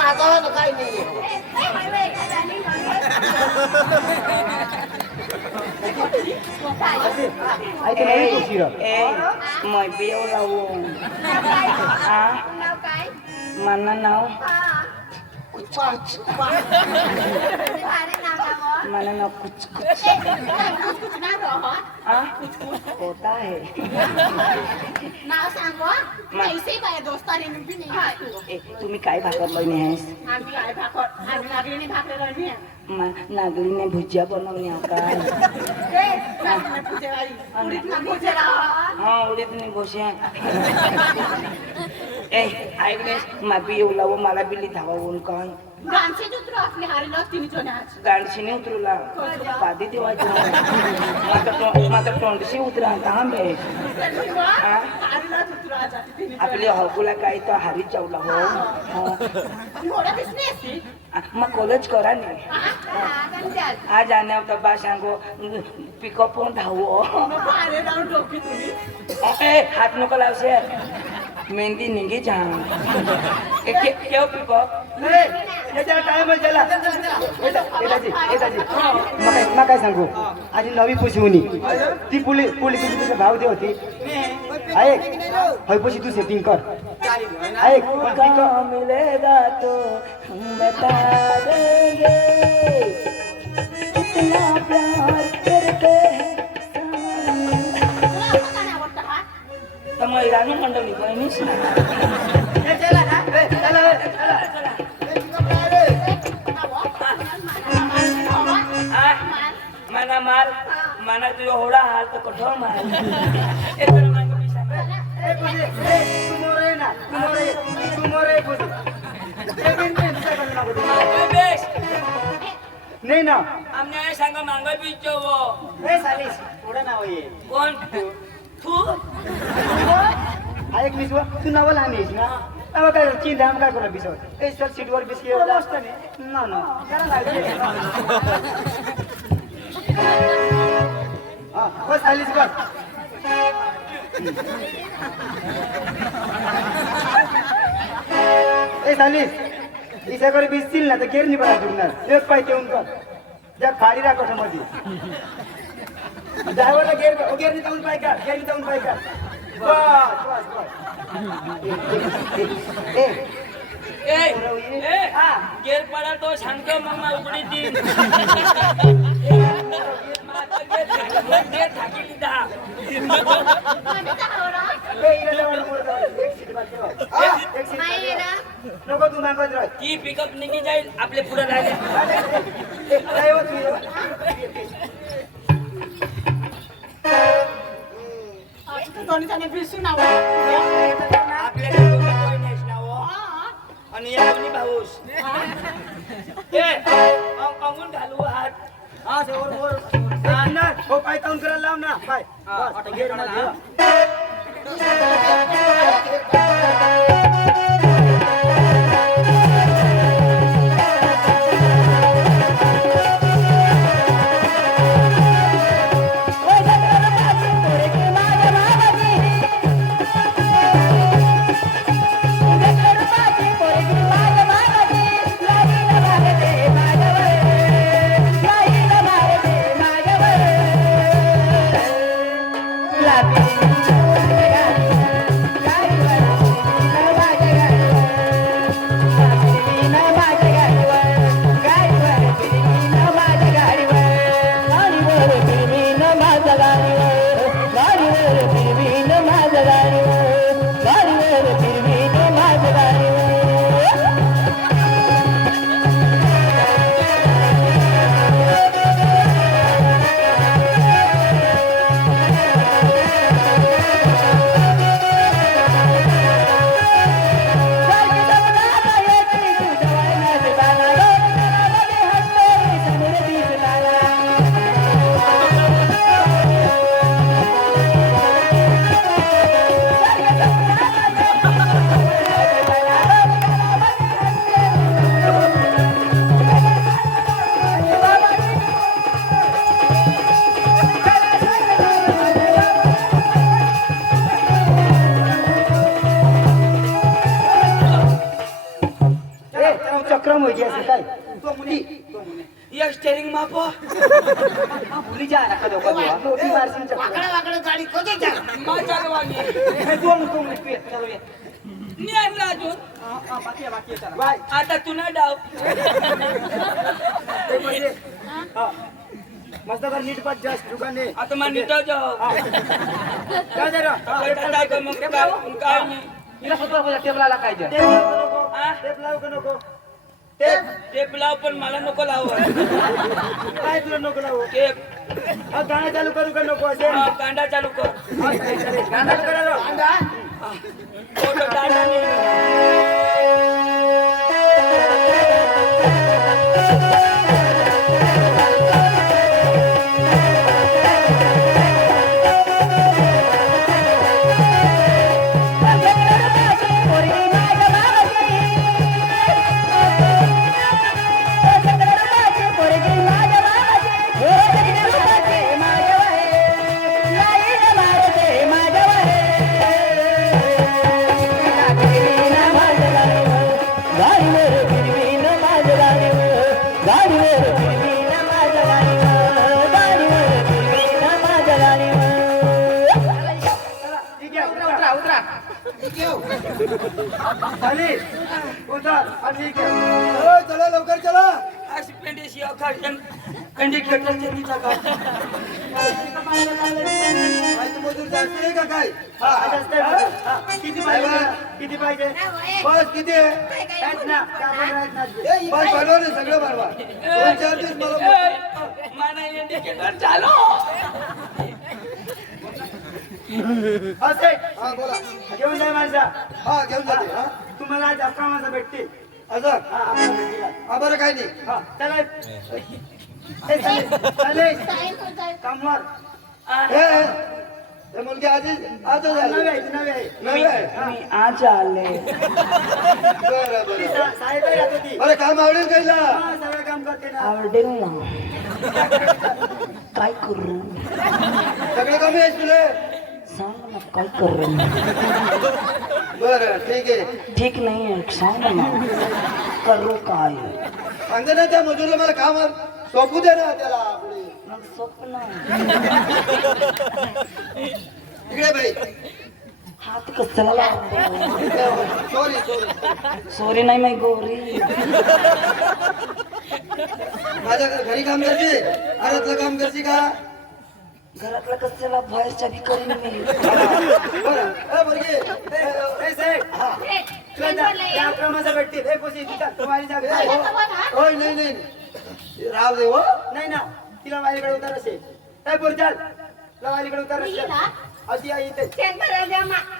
माझा काही नाही मैं बेव लावू मना नाव मना नाव कुछ होता है नाव सांगो पैसे काय दोस्तारी निंपी नाही तुम्ही काय भाकर बहिणी आहेस आम्ही काय भाकर आम्ही नागलीने भाकरी राहिली नागलीने भुजिया बनवणे काय हा उडीत नाही भोश्या ए ऐकलेस माबी येऊ लावू मला बिल्ली धावावून काय गांचे उतरू आपली हारीला तिने जोन्याच गाडशीने उतरूला पादी देवायची मात्र तोंडशी उतरा आता मी आपली हकुला काय तर हारी चावला हो मग कॉलेज करा नाही आज आने होता बा सांगो पिकअप होऊन धावो हात नको लावशे मेहंदी निघी जाम केव पिकअप टाइम झाला मग काय सांगू आज नवी पुशी होनी ती पोलीस भाव दे होती ऐक हय पशी तू सेटिंग कर ऐक मिलेगा तो हम बता देंगे कितना प्यार करते हैं मैरानू मंडळी बहिणीच मना मार मना तुझ्या होडा हाल तर कठोर मार नाही ना आमने सांगा मांगा बीचो थोडं नाव आहे कोण तू ऐक मिस तू नाव लहान आहेस ना अब काय चिंता हम काय करू बिसवर ए सर सीट वर बिस्की मस्त नाही ना ना हा बस आलीस बस ए सालीस इसे कर बिसतील ना तर केर नाही बरा दुखणार एक पाय ठेवून कर त्या फाडी राख मध्ये ड्रायव्हरला गेर नि जाऊन पाय का गेर नि जाऊन पाय का बस बस बस ए गेर पडा तो सांगतो मग उघडी ती गेर ठाकी लिदा नको तू मागत राह ती पिकअप निघी जाईल आपले पुढे राहिले आपल्याकडे आणि या दोन्ही भाऊस अंगून घालू हात हा वर हो पाय काउंट करायला लाव ना पाय आता गेर मध्ये La चक्रम होई असे काय तो मुनी या स्टेरिंग माप भुली जा नका दोघं बुवा. मोठी मारशील चक्रम. वाकडं गाडी कधी जा मा चालवानी हे दोन दोन तू ये, चलो ये. मी आणला अजून बाकी आहे चला. बाय. आता तू ना डाव हे म्हणजे, हा. मस्त कर नीट पाच जास्त दुकाने आता मा नीट जाऊ काय जरा काय कर मग काय नाही हिला स्वतः टेबलाला काय द्या टेप लावू का नको टेप लाव पण मला नको लाव काय तुला नको लावू टेप हा गाणं चालू करू का नको असेल कांदा चालू कर गाणं करा फोटो काढा नाही. ठीक आहे उतरा खाली उतर आणि ठीक आहे चला लवकर चला अशी पेंडीशी अखार इंडिकेटरच्या तिचा का मजूर जास्त आहे का काय जास्त आहे. किती पाहिजे बस किती आहे आहेत ना आहेत ना बस बनवा ना सगळं बनवा 2-4 दिवस मला मला इंडिकेटर चालू असे हा बोला घेऊन जाय माझा हा घेऊन जाते हा तुम्हाला आज 11 माझा भेटतील असं हा 11 भेटतील. हा बरं काय नाही हा चला चालेल टाइम हो जाए कामवर हे हे मुलगी आधी आता झाली नवे आहे नवे आहे नवी आहे मी आज आले बरं ती बरं साहेब आहे आता ती बरं काम आवडेल काहीला हा, सगळं काम करते ना आवडेल ना काय करू सगळे कमी आहेस तुले सांग ना काय करू बरं ठीक आहे ठीक नाही आहे सांग ना करू काय सांगते ना त्या मजूरला मला काम सोपू दे ना त्याला पुढे मग स्वप्न इकडे बाई हात कशाला लावतो सॉरी सॉरी सॉरी नाही माही गोरी माझ्या घरी काम करते घरातलं काम करते का घरातला कशाला बाहेरच्या बी करीन मी बरं बरगे ए साहेब तुला त्या 11 माझा भेटतील ए पोसी तुम्हाला जागा आहे. होय नाही नाही राव दे हो नाही ना तिला वालीकडे उतार असेल काय बोल चाल तिला वालीकडे उतार असेल अशी आई इथे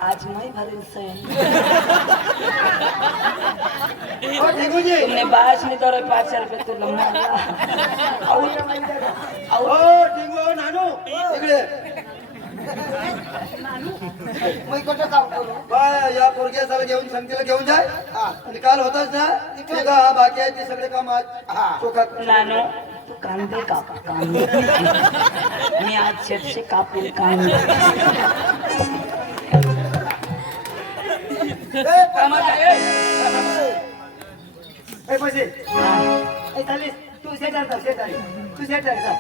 आज नाही भरेल सैन हो ठेकूजी तुमने बास नहीं तो 5 रुपये तुला मला हो ठीक हो नानू इकडे मग कुठं काम करू बाय या पोरग्याला घेऊन संगतीला घेऊन जाय आणि काल होताच ना तिकडे का बाकी आहे ते सगळे काम आज चोखात नानो तू कांदे काप कांदे मी आज शेटचे कापेल कांदे ए पोसी ए चालीस तू शेजारी तू शेजारी जा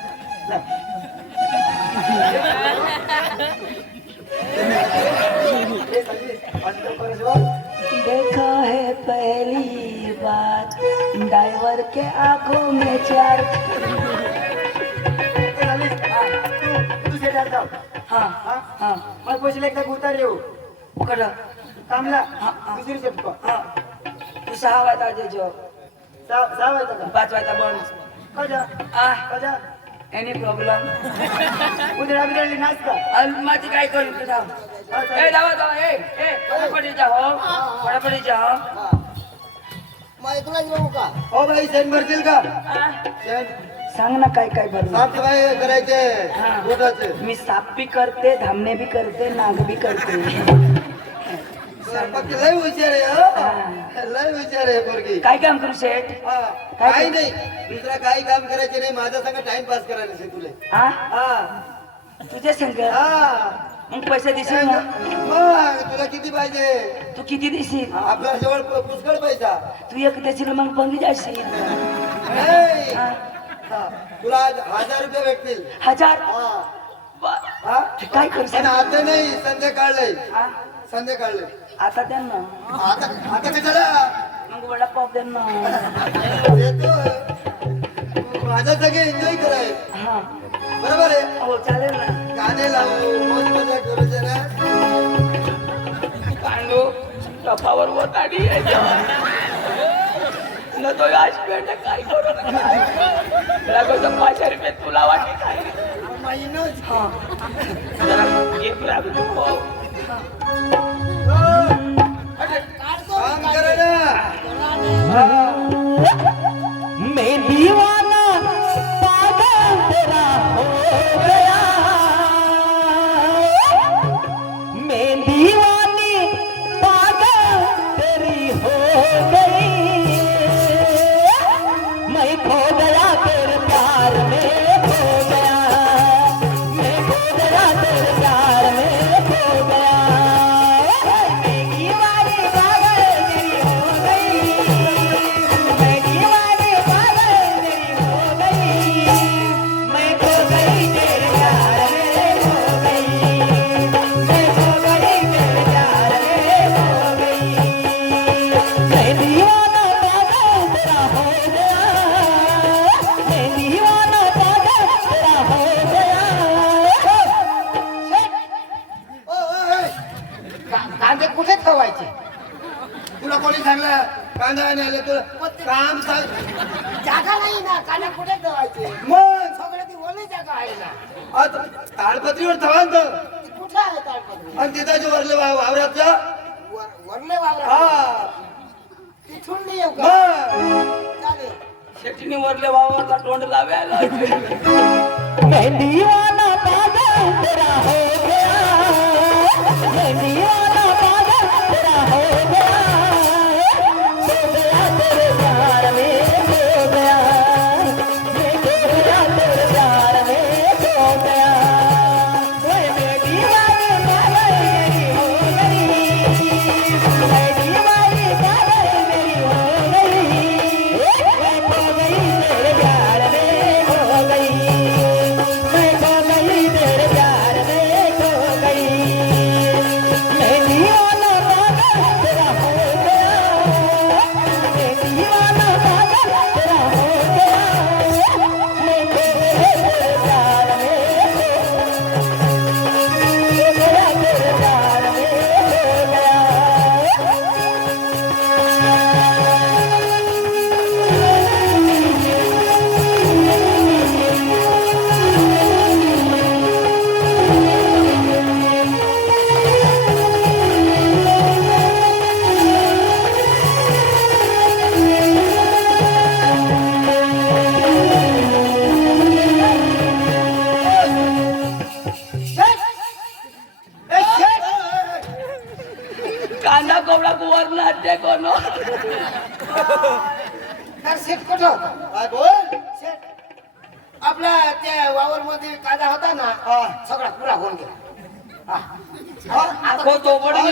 देखा है पहली बार ड्राइवर के आंखों में चार हाँ हाँ मला पोशीला एकदा उतार येऊ कड थांबला हा. दुसरी शेपको हाँ तू 6 वाजता जे जो 6 वाजता का 5 वाजता बंद कजा कजा एनी प्रॉब्लेम उद्या बिदळली नाच का माझी काय करू तू थांब ए जावा जावा ए फटाफटी जाओ माईकला घेऊ का हो बाई सेंड भरतील का सेंड सांग ना काय काय भरू साफसफाई करायचे हा. रोडाचे मी साफ भी करते धामणे भी करते नाग भी करते फक्त लय हुशार आहे हो. लय हुशार आहे पोरगी काय काम करू शेठ हा. काय काही नाही दुसरा काही काम करायचे नाही माझा संग टाइम पास करायला तुले हा हा तुझ्या संग हा मग पैसे देशील ना मग तुला किती पाहिजे तू किती देशील आपल्या जवळ पुष्कळ पैसा तू एक देशील मग पंगी जाशील नाही. हा. हा. तुला आज 1000 रुपये भेटतील 1000 हा. वा- हा? काय करू पण आता नाही संध्याकाळले हा? संध्याकाळले आता द्या ना आता आता कशाला मग वडापाव द्या ना येतो माझा सगळे एन्जॉय कराय हा बरोबर आहे हो चालेल ना गाणे लावू मौज मजा करू जरा कांडू टपावर वताडी न तो आज पेट काय करू लागतो 500 रुपये तुला वाटे काय हा जरा एक लागतो हो काम करा ना मैं दीवाना पागल तेरा हो गया मैं दीवानी पागल तेरी हो गई मैं खो गया तेरे प्यार में खो गया मैं खो गया तेरे प्यार में खो गया मैं दीवानी पागल तेरी हो गई मैं दीवानी पागल तेरी हो गई मैं खो गई तेरे प्यार में खो गई मैं खो गई तेरे प्यार में खो गई मैं दीवाना पागल तेरा हो गया मैं दीवाना पागल तेरा हो गया ओ, ओ, ए, कांदे कुठे ठेवायचे तुला कोणी सांगलं कांदा आणायला तुला काम सांग जागा नाही ना कांदे कुठे ठेवायचे मग सगळे ती ओली जागा आहे ना आता ताडपत्रीवर थवांत ती कुठे आहे ताडपत्री आणि तिथं वरले वावरातलं वरले वावर हा तिथून नाही येऊ का मग चालेल शेतीने वरले वावरला तोंड लावायला मैं दीवाना पागल तेरा हो गया मैं दीवाना पागल तेरा हो गया खो गया तेरे प्यार में खो गया मैं खो गया तेरे प्यार में खो गया मैं दीवानी पागल तेरी हो गई मैं दीवानी पागल तेरी हो गई मैं खो गई तेरे प्यार में खो गई मैं खो गई तेरे प्यार में खो गई मैं दीवाना पागल तेरा हो गया मैं दीवाना पागल तेरा हो गया मैं खो गई तेरे प्यार में खो गया तेरे प्यार में खो गया कांदा कोवडा कुवर नाट्य कोण तर शेत कुठं होता काय बोल शेत आपला त्या वावर मध्ये कांदा होता ना सगळा पुरा होऊन गेला आखो तो पडी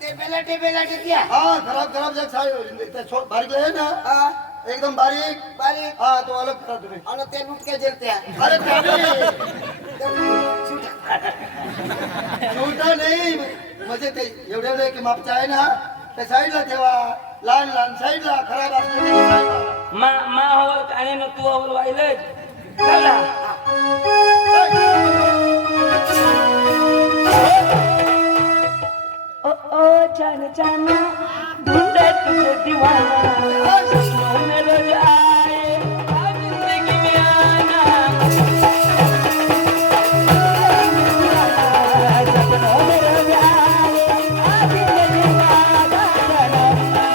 ते बेलाटे बेलाटे द्या खराब खराब जग बारीक आहे ना एकदम बारीक बारीक हा तो अलग करा तुम्ही आणि ते लुटक्या जेलत्या अरे छोटा नाही म्हणजे ते एवढे एवढे की मापचा आहे ना त्या साईडला ठेवा लहान लहान साईडला खराब असले की साईडला. मा हवं आणि न तू हवं वाहिले चला ओ जान जाना ढूंढे तुझे दीवाना सपनों में रोज आए आज जिंदगी में आना सपनों में रोज आए आज जिंदगी में आना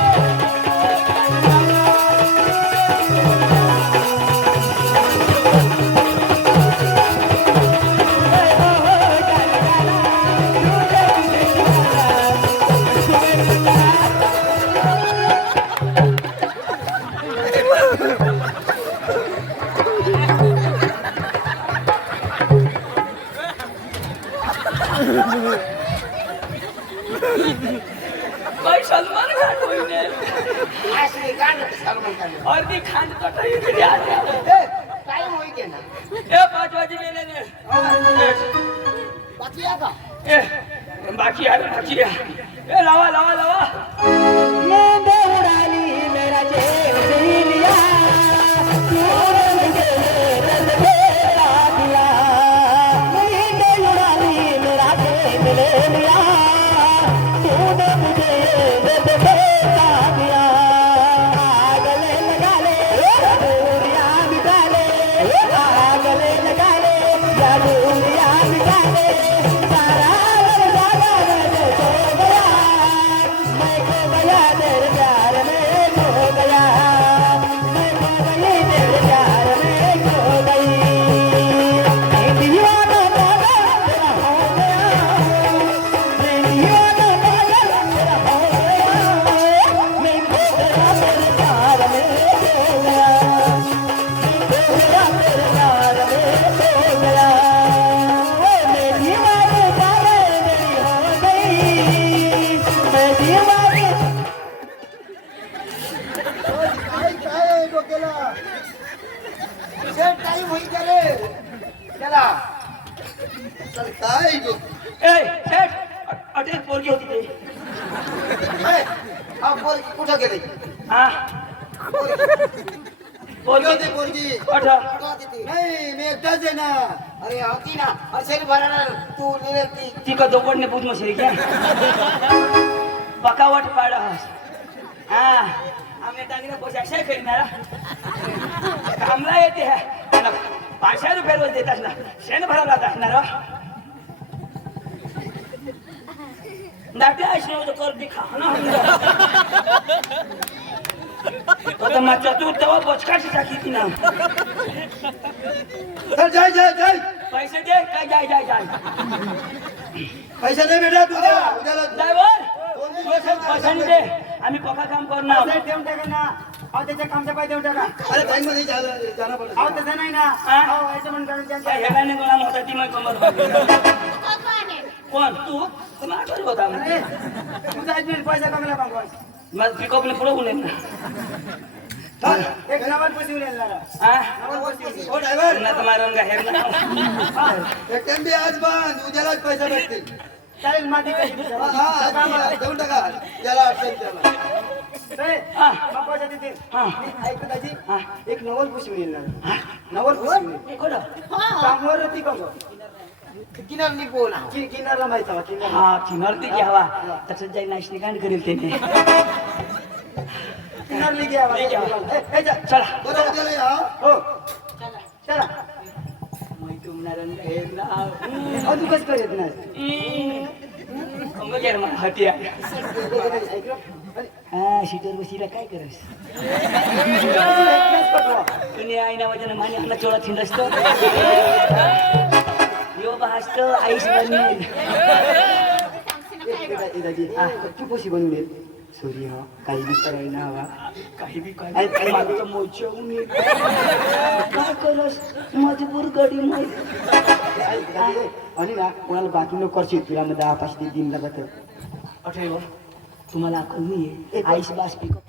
चालू म्हणतात अर्धी खांड कटाई केली आज. टाइम होई के ना 5 वाजे गेले ने. बाकी आहे का बाकी आहे बाकी आहे. लावा लावा लावा. नींद उड़ाली मेरा चैन छीन लिया, तूने मुझे रंग फेरा दिया। नींद उड़ाली मेरा चैन ले लिया, तूने मुझे रंग फेरा दिया। गले लगा ले दूरियां मिटा ले, गले लगा ले दूरियां मिटा ले। सारा लगा मैं सो गया, मैं खो गया तेरे प्यार में खो गया, मैं खो गई तेरे प्यार में खो गई। मैं दीवाना पागल तेरा हो गया, मैं दीवाना पागल तेरा हो गया, मैं खो गया तेरे प्यार में खो गया, मैं खो गया तेरे प्यार में खो गया। मैं दीवाना पागल तेरी हो गई, मैं दीवाना काय डोक्याला टाइम होई के रे चला तर काय सेठ अटेल पोरगी होती ते. हा बोल कुठं गेले हा पोरगी होती पोरगी अठ नाही मी एकटाच आहे ना. अरे होती ना असेल भराणार तू निरती ती का दोपडने पूछ मशरी क्या पकावट पाड़ा. हा आम्ही टांगने पैसे अशा खरीदणार कामला येते आणि 500 रुपये रोज देतात ना शेण भरायला असणार. दाटे असणार कर दिखा ना आता मग तू तेव्हा बचकाशी टाकी ती ना. चल जाय जाय जाय पैसे दे काय जाय जाय जाय. पैसे नाही भेटत उद्या उद्याला ड्रायव्हर पैशाने दे आम्ही पका काम करणार. देऊन टाका ना. अहो त्याच्या कामच्या पाय देऊन टाका. अरे टाइम मध्ये जाणं पडत. अहो तसं नाही ना. हा? अहो याचं म्हणून काढून द्या. काय हेलाने कोणा मोठा ती मग कमर कोण तू माझ्यावर होता अरे, तुझा एक मिनिट पैसा कमला मागवाय. मग पिकअपने पुढे होऊन येईल ना. एक नवाल पैसे येणार. हा हो ड्रायव्हर पुन्हा तर मारून का हेर ना. एकट्यान बी आज बंद उद्यालाच पैसे भेटतील. चालेल माती कशी हा हा देऊन टाका त्याला अडचण त्याला. हा. मग पैसा देतील. हा. ऐकू दाजी हा. एक नवल पुष्मी येणार. नवल पुष्मी कोण कामवर होती का गं? किनार निघून किनारला माहिती हवा किनार. हा किनारती घ्यावा तसंच जाई नाशनी कांड करेल त्याने. किनार लिगी हवा. लिगी हवा. चला. चला बरं उद्याला या हा. हो चला. माहिती होणार हेर ना. अहो तू कसं करत नाही. गेर मला हत्या. ऐकलं? अरे, हा सीटर बसीला काय करस एकटाच पटवा. तुम्ही आईना वजन माने आला चोळा थिंड असतो यो भासतो आईस बनेल. दाजी तू कशी बनवून येत सॉरी हा काही बी करायला हवा. काही बी काय आई- आई- माझं मोचवून ये. काय करस मजबूर गडी मग आणि ना कोणाला बाकी नको करशील तुला मग 10-5 दिन लागत. अठरा तुम्हाला अकल नाही आईस बास पिको